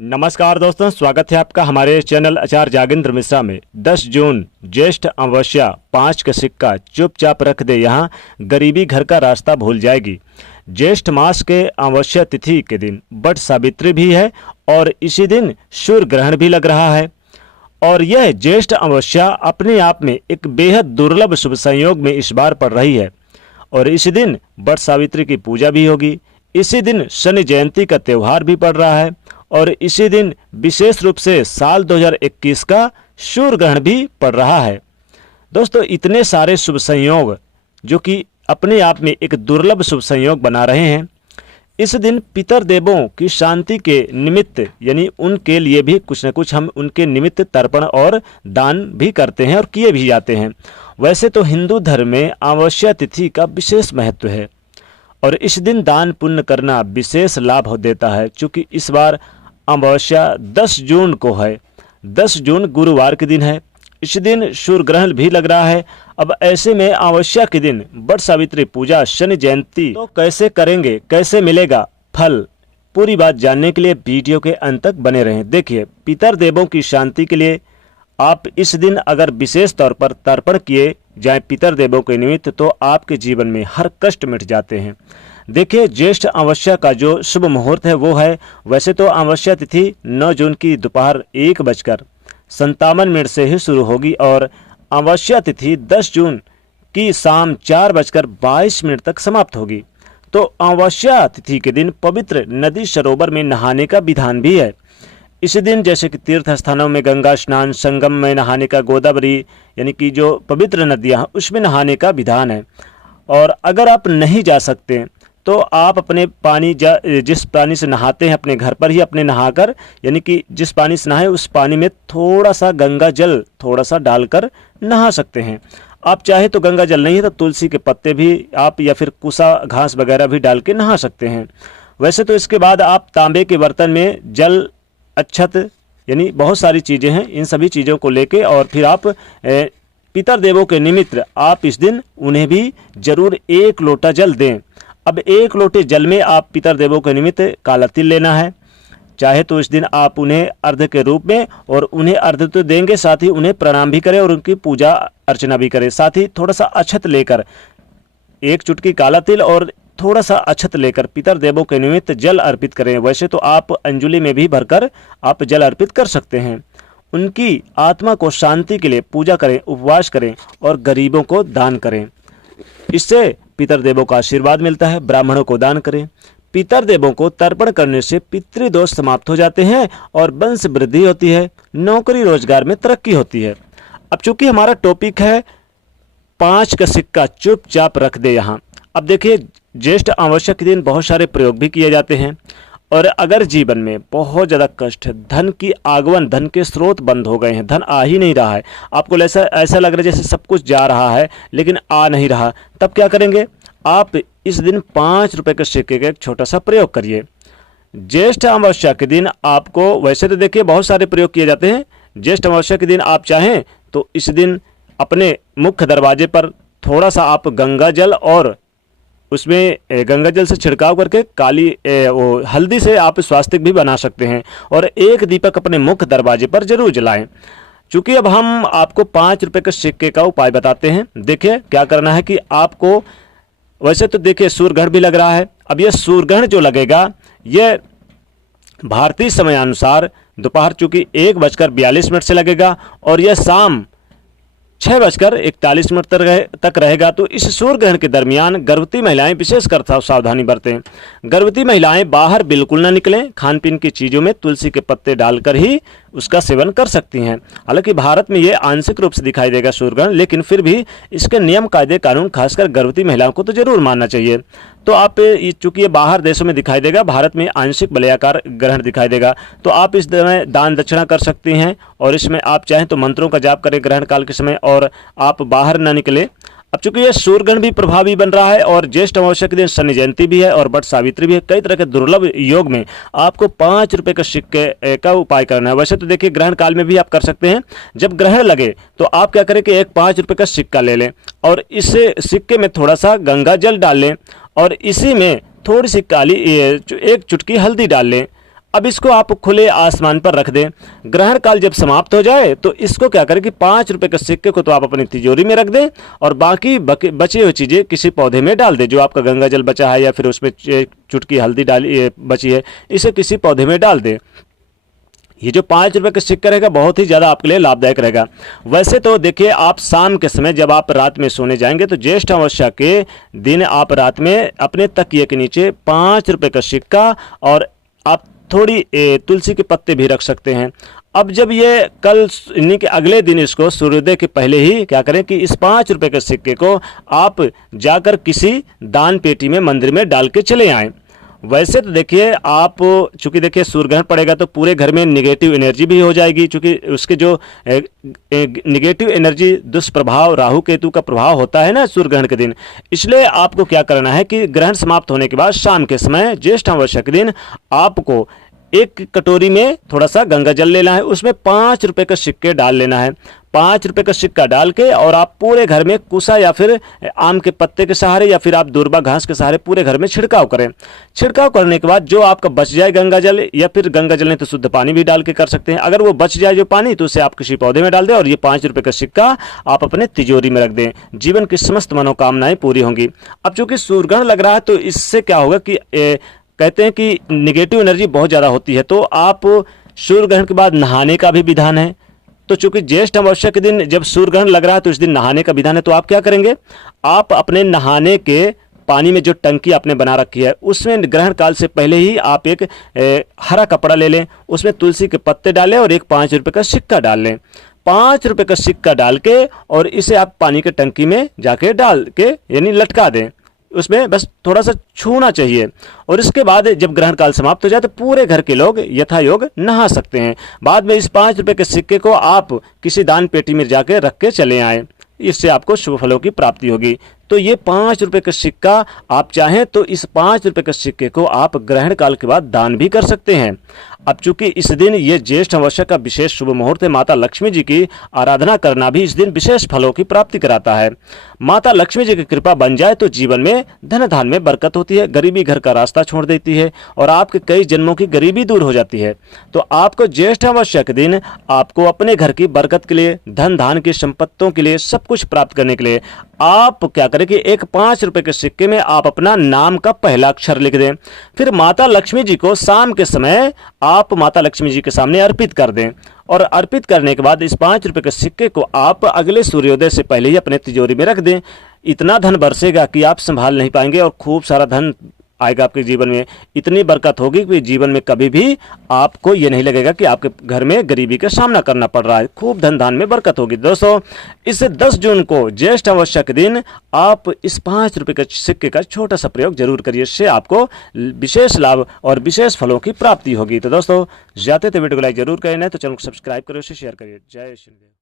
नमस्कार दोस्तों, स्वागत है आपका हमारे चैनल आचार्य जागेंद्र मिश्रा में। 10 जून ज्येष्ठ अमावस्या, 5 का सिक्का चुपचाप रख दे यहाँ, गरीबी घर का रास्ता भूल जाएगी। ज्येष्ठ मास के अमावस्या तिथि के दिन बट सावित्री भी है और इसी दिन सूर्य ग्रहण भी लग रहा है। और यह ज्येष्ठ अमावस्या अपने आप में एक बेहद दुर्लभ शुभ संयोग में इस बार पड़ रही है और इसी दिन बट सावित्री की पूजा भी होगी। इसी दिन शनि जयंती का त्यौहार भी पड़ रहा है और इसी दिन विशेष रूप से साल 2021 का सूर्य ग्रहण भी पड़ रहा है। दोस्तों, इतने सारे शुभ संयोग जो कि अपने आप में एक दुर्लभ शुभ संयोग बना रहे हैं, इस दिन पितर देवों की शांति के निमित्त यानी उनके लिए भी कुछ न कुछ हम उनके निमित्त तर्पण और दान भी करते हैं और किए भी जाते हैं। वैसे तो हिंदू धर्म में अमावस्या तिथि का विशेष महत्व है और इस दिन दान पुण्य करना विशेष लाभ देता है। चूँकि इस बार अमावस्या 10 जून को है, 10 जून गुरुवार के दिन है। इस दिन सूर्य ग्रहण भी लग रहा है। अब ऐसे में अमावस्या के दिन बट सावित्री पूजा, शनि जयंती तो कैसे करेंगे, कैसे मिलेगा फल, पूरी बात जानने के लिए वीडियो के अंत तक बने रहें। देखिए, पितर देवों की शांति के लिए आप इस दिन अगर विशेष तौर पर तर्पण किए जाए पितर देवों के निमित्त तो आपके जीवन में हर कष्ट मिट जाते हैं। देखिए, ज्येष्ठ अमावस्या का जो शुभ मुहूर्त है वो है, वैसे तो अमावस्या तिथि 9 जून की दोपहर 1:57 से ही शुरू होगी और अमावस्या तिथि 10 जून की शाम 4:22 तक समाप्त होगी। तो अमावस्या तिथि के दिन पवित्र नदी सरोवर में नहाने का विधान भी है। इस दिन जैसे कि तीर्थ स्थानों में गंगा स्नान, संगम में नहाने का, गोदावरी यानी कि जो पवित्र नदियाँ उसमें नहाने का विधान है। और अगर आप नहीं जा सकते तो आप अपने पानी जिस पानी से नहाते हैं अपने घर पर ही अपने नहाकर, यानी कि जिस पानी से नहाए उस पानी में थोड़ा सा गंगा जल थोड़ा सा डालकर नहा सकते हैं। आप चाहे तो गंगा जल नहीं है तो तुलसी के पत्ते भी आप या फिर कुसा घास वगैरह भी डाल के नहा सकते हैं। वैसे तो इसके बाद आप तांबे के बर्तन में जल, अक्षत यानी बहुत सारी चीज़ें हैं, इन सभी चीज़ों को लेके और फिर आप पितर देवों के निमित्त आप इस दिन उन्हें भी जरूर 1 लोटा जल दें। अब 1 लोटे जल में आप पितर देवों के निमित्त काला तिल लेना है। चाहे तो इस दिन आप उन्हें अर्घ्य के रूप में और उन्हें अर्घ्य तो देंगे, साथ ही उन्हें प्रणाम भी करें और उनकी पूजा अर्चना भी करें। साथ ही थोड़ा सा अक्षत लेकर, 1 चुटकी काला तिल और थोड़ा सा अक्षत लेकर पितर देवों के निमित्त जल अर्पित करें। वैसे तो आप अंजलि में भी भरकर आप जल अर्पित कर सकते हैं। उनकी आत्मा को शांति के लिए पूजा करें, उपवास करें और गरीबों को दान करें। इससे पितर देवों का आशीर्वाद मिलता है। ब्राह्मणों को दान करें। पितर देवों को तर्पण करने से पितृदोष समाप्त हो जाते हैं और वंश वृद्धि होती है, नौकरी रोजगार में तरक्की होती है। अब चूंकि हमारा टॉपिक है 5 का सिक्का चुपचाप रख दे यहाँ। अब देखिए, ज्येष्ठ अमावस्या के दिन बहुत सारे प्रयोग भी किए जाते हैं और अगर जीवन में बहुत ज़्यादा कष्ट, धन की आगमन, धन के स्रोत बंद हो गए हैं, धन आ ही नहीं रहा है, आपको ऐसा लग रहा है जैसे सब कुछ जा रहा है लेकिन आ नहीं रहा, तब क्या करेंगे? आप इस दिन 5 रुपये के सिक्के का एक छोटा सा प्रयोग करिए। ज्येष्ठ अमावस्या के दिन आपको, वैसे तो देखिए बहुत सारे प्रयोग किए जाते हैं, ज्येष्ठ अमावस्या के दिन आप चाहें तो इस दिन अपने मुख्य दरवाजे पर थोड़ा सा आप गंगा जल और उसमें गंगा जल से छिड़काव करके काली वो हल्दी से आप स्वास्तिक भी बना सकते हैं और 1 दीपक अपने मुख्य दरवाजे पर जरूर जलाएं। चूँकि अब हम आपको 5 रुपये के सिक्के का उपाय बताते हैं। देखिए क्या करना है कि आपको, वैसे तो देखिए सूर्य ग्रहण भी लग रहा है। अब यह सूर्य ग्रहण जो लगेगा यह भारतीय समयानुसार दोपहर चूँकि 1:42 से लगेगा और यह शाम 6:41 तक रहेगा। तो इस सूर्य ग्रहण के दरमियान गर्भवती महिलाएं विशेषकर सावधानी बरतें। गर्भवती महिलाएं बाहर बिल्कुल ना निकलें। खान पीन की चीज़ों में तुलसी के पत्ते डालकर ही उसका सेवन कर सकती हैं। हालांकि भारत में ये आंशिक रूप से दिखाई देगा सूर्य ग्रहण, लेकिन फिर भी इसके नियम, कायदे, कानून खासकर गर्भवती महिलाओं को तो जरूर मानना चाहिए। तो आप, चूँकि ये बाहर देशों में दिखाई देगा, भारत में आंशिक वलयाकार ग्रहण दिखाई देगा, तो आप इस समय दान दक्षिणा कर सकती हैं और इसमें आप चाहें तो मंत्रों का जाप करें ग्रहण काल के समय और आप बाहर ना निकले। अब चूंकि ये सूर्य ग्रहण भी प्रभावी बन रहा है और ज्येष्ठ अमावस्या के दिन शनि जयंती भी है और बट सावित्री भी है, कई तरह के दुर्लभ योग में आपको 5 रुपये के सिक्के का उपाय करना है। वैसे तो देखिए ग्रहण काल में भी आप कर सकते हैं। जब ग्रहण लगे तो आप क्या करें कि एक 5 रुपये का सिक्का ले लें और इस सिक्के में थोड़ा सा गंगा जल डाल लें और इसी में थोड़ी सी काली 1 चुटकी हल्दी डाल लें अब इसको आप खुले आसमान पर रख दें। ग्रहण काल जब समाप्त हो जाए तो इसको क्या करें कि 5 रुपए के सिक्के को तो आप अपनी तिजोरी में रख दें और बाकी बची हुई चीज़ें किसी पौधे में डाल दें। जो आपका गंगा जल बचा है या फिर उसमें चुटकी हल्दी डाली बची है, इसे किसी पौधे में डाल दें। ये जो 5 रुपए का सिक्का रहेगा बहुत ही ज़्यादा आपके लिए लाभदायक रहेगा। वैसे तो देखिए, आप शाम के समय जब आप रात में सोने जाएंगे तो ज्येष्ठ अमावस्या के दिन आप रात में अपने तकिए के नीचे 5 रुपए का सिक्का और आप थोड़ी तुलसी के पत्ते भी रख सकते हैं। अब जब ये कल यानी कि अगले दिन इसको सूर्योदय के पहले ही क्या करें कि इस 5 रुपए के सिक्के को आप जाकर किसी दान पेटी में मंदिर में डाल के चले आएँ। वैसे तो देखिए, आप चूंकि देखिए सूर्य ग्रहण पड़ेगा तो पूरे घर में निगेटिव एनर्जी भी हो जाएगी, चूंकि उसके जो निगेटिव एनर्जी दुष्प्रभाव राहु केतु का प्रभाव होता है ना सूर्य ग्रहण के दिन। इसलिए आपको क्या करना है कि ग्रहण समाप्त होने के बाद शाम के समय ज्येष्ठ अमावस्या के दिन आपको एक कटोरी में थोड़ा सा गंगा जल लेना है, उसमें 5 रुपए का सिक्के डाल लेना है। 5 रुपए का सिक्का डाल के और आप पूरे घर में कुसा या फिर आम के पत्ते के सहारे या फिर आप दूर्बा घास के सहारे पूरे घर में छिड़काव करें। छिड़काव करने के बाद जो आपका बच जाए गंगा जल या फिर गंगा जल नहीं तो शुद्ध पानी भी डाल के कर सकते हैं। अगर वो बच जाए जो पानी तो उसे आप किसी पौधे में डाल दें और ये 5 रुपए का सिक्का आप अपने तिजोरी में रख दें। जीवन की समस्त मनोकामनाएं पूरी होंगी। अब चूंकि सूर्य ग्रहण लग रहा है तो इससे क्या होगा कि कहते हैं कि निगेटिव एनर्जी बहुत ज़्यादा होती है, तो आप सूर्य ग्रहण के बाद नहाने का भी विधान है। तो चूंकि ज्येष्ठ अमावस्या के दिन जब सूर्य ग्रहण लग रहा है तो इस दिन नहाने का विधान है, तो आप क्या करेंगे, आप अपने नहाने के पानी में जो टंकी आपने बना रखी है उसमें ग्रहण काल से पहले ही आप एक हरा कपड़ा ले लें, उसमें तुलसी के पत्ते डालें और एक 5 रुपए का सिक्का डाल लें। 5 रुपए का सिक्का डाल के और इसे आप पानी के टंकी में जाके डाल के यानी लटका दें, उसमें बस थोड़ा सा छूना चाहिए। और इसके बाद जब ग्रहण काल समाप्त हो जाए तो पूरे घर के लोग यथायोग नहा सकते हैं। बाद में इस 5 रुपए के सिक्के को आप किसी दान पेटी में जाके रख के चले आएँ, इससे आपको शुभ फलों की प्राप्ति होगी। तो ये 5 रुपए का सिक्का आप चाहें तो इस 5 रुपए के सिक्के को आप ग्रहण काल के बाद दान भी कर सकते हैं। अब चूंकि इस दिन ये ज्येष्ठ अमावस्या का विशेष शुभ मुहूर्त है, माता लक्ष्मी जी की आराधना करना भी इस दिन विशेष फलों की प्राप्ति कराता है। माता लक्ष्मी जी की कृपा बन जाए तो जीवन में धन धान में बरकत होती है, गरीबी घर का रास्ता छोड़ देती है और आपके कई जन्मों की गरीबी दूर हो जाती है। तो आपको ज्येष्ठ अमावस्या के दिन आपको अपने घर की बरकत के लिए, धन धान की संपत्तियों के लिए, सब कुछ प्राप्त करने के लिए आप क्या करें कि एक 5 रुपए के सिक्के में आप अपना नाम का पहला अक्षर लिख दें। फिर माता लक्ष्मी जी को शाम के समय आप माता लक्ष्मी जी के सामने अर्पित कर दें और अर्पित करने के बाद इस 5 रुपए के सिक्के को आप अगले सूर्योदय से पहले ही अपने तिजोरी में रख दें। इतना धन बरसेगा कि आप संभाल नहीं पाएंगे और खूब सारा धन आएगा आपके जीवन में। इतनी बरकत होगी कि जीवन में कभी भी आपको ये नहीं लगेगा कि आपके घर में गरीबी का सामना करना पड़ रहा है। खूब धन धान में बरकत होगी। दोस्तों, इस 10 जून को ज्येष्ठ अमावस्या के दिन आप इस 5 रुपए के सिक्के का छोटा सा प्रयोग जरूर करिए, इससे आपको विशेष लाभ और विशेष फलों की प्राप्ति होगी। तो दोस्तों, जाते थे वीडियो को लाइक जरूर करें, नहीं तो चैनल को सब्सक्राइब करें, उसे शेयर करिए। जय श्री देव।